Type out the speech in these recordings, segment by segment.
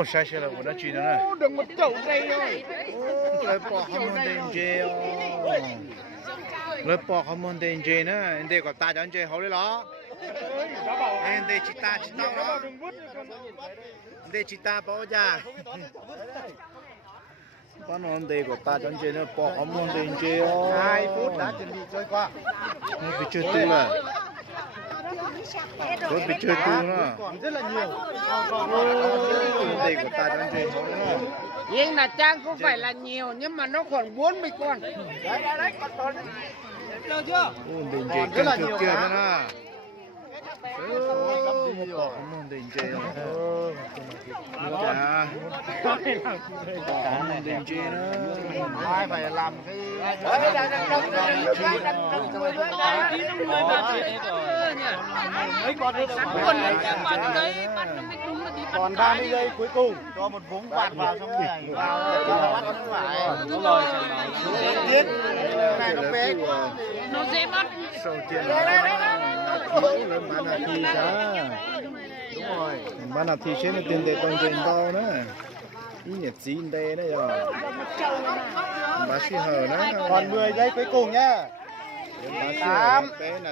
ô sai sai là của nó chuyện nữa nè đừng một chậu đây rồi ô lấy bỏ không muốn tiền chơi lấy bỏ không muốn tiền chơi nữa anh đây có ta cho anh chơi hậu đấy đó anh đây chỉ ta đó anh đây chỉ ta bỏ ra con nó đây của ta cho anh chơi nữa bỏ không muốn tiền chơi 2 phút đã chuẩn bị trôi qua nó bị chơi tu rồi tôi bị chơi tu nữa rất là nhiều đây của ta cho anh chơi hậu nữa nhưng là trang không phải là nhiều nhưng mà nó khoảng 40 con. đấy còn được chưa định chế cân chưa chưa nữa nè bỏ không muốn định chế chả định chế nữa ai phải làm cái còn 30 giây cuối cùng cho một vũng quạt vào xong rồi ảnh vào cho bắt nó phải đúng rồi tiết này nó bé Nó dễ mất. sầu tiền lớn bán là thi cả đúng rồi bán là thi trên là tiền để tông tiền to nữa ý nhật chín đây đấy rồi bán xí hở nữa còn 10 giây cuối cùng nhá 8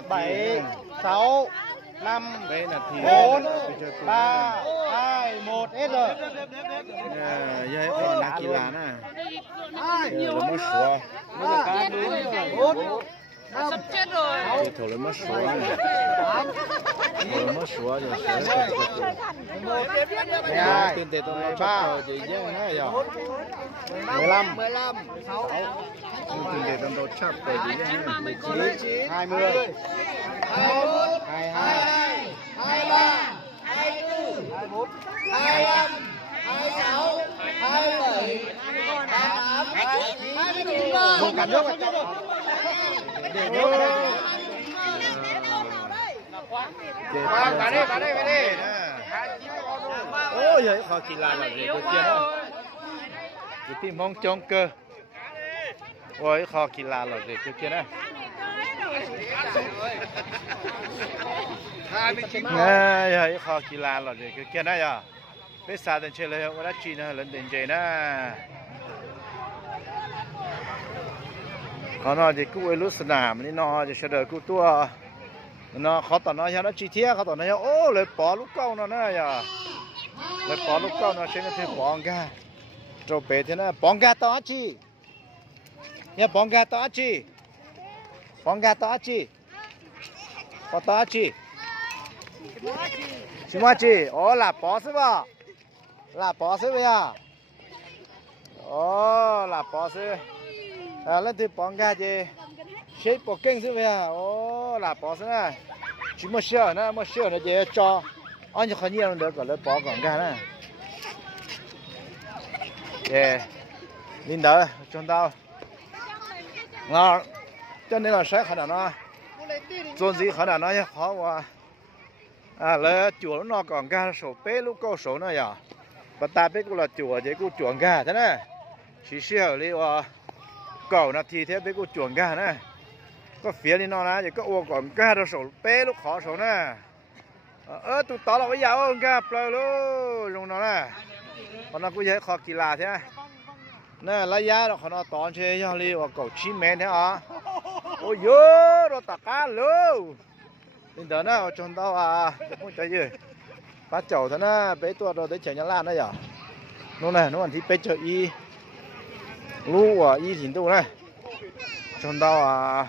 7 6 5 4 3 2 1 hết rồi giờ còn là kỳ lạ nè rồi mất số Sắp chết rồi. thổi lên mất số này rồi mất số rồi tiền tệ tôi chấp rồi thì dễ nữa rồi 15 tiền tệ tôi chấp rồi thì dễ 19 20 21 22 23 24 25 26 27 28 29 một cả nước để nước vào đây ôi giời khó kỳ lạ là gì cái kia đó cái tim mong trông cơ ôi khó kỳ lạ là gì cái kia đó nè giời khó kỳ lạ là gì cái kia đó giờ bây giờ đến chơiเลยว่าจีนเหรอเด่นเจนะเขาเนาะจะกู้ไอ้ลูกสนามนี่เนาะจะเสด็จกู้ตัวเนาะเขาตอนนั้นเขาจีเทียเขาตอนนั้นโอ้เลยปอลูกเก้าเนาะนะอย่าเลยปอลูกเก้าเนาะเช่นที่ปองกาโจเปที่นั่นปองกาต่อจีเนี่ยปองกาต่อจีปองกาต่อจีปอต่อจี什么鸡？哦，腊八是吧？腊八是不呀？哦，腊八是，那对帮家的，谁不跟是不呀？哦，腊八是呢，只么小呢，么小呢就招，俺就很nhiều được gọi là bỏ quảng cáo này. Yeah, linh đỡ chúng tao, ngon, cho nên là sẽ khả năng nó,做gì khả năng nó khó quá. Là chùa nó còn ca sổ bé lúc câu sổ nữa à, và ta biết cũng là chùa chứ cũng chuộng ca thế này, chỉ xíu đi vào cầu nó thì thế biết cũng chuộng ca này, có phía đi nó là chỉ có ô còn ca đó sổ bé lúc khó sổ nè, tụi tao là bây giờ ông ca plei luôn dùng nó nè, còn nó cũng dễ khó kỳ lạ thế, nè lấy giá nó nó tòn chơi cho đi vào cầu chín mét thế à, ôi dơ nó tạt cá luôn. Nên đó nó trong tao không chơi gì, bắt chậu thế nó bé tua rồi tới chợ nhà lan đấy giờ, nó này nó còn thì bé chợ y, lú y thìn tu này, trong tao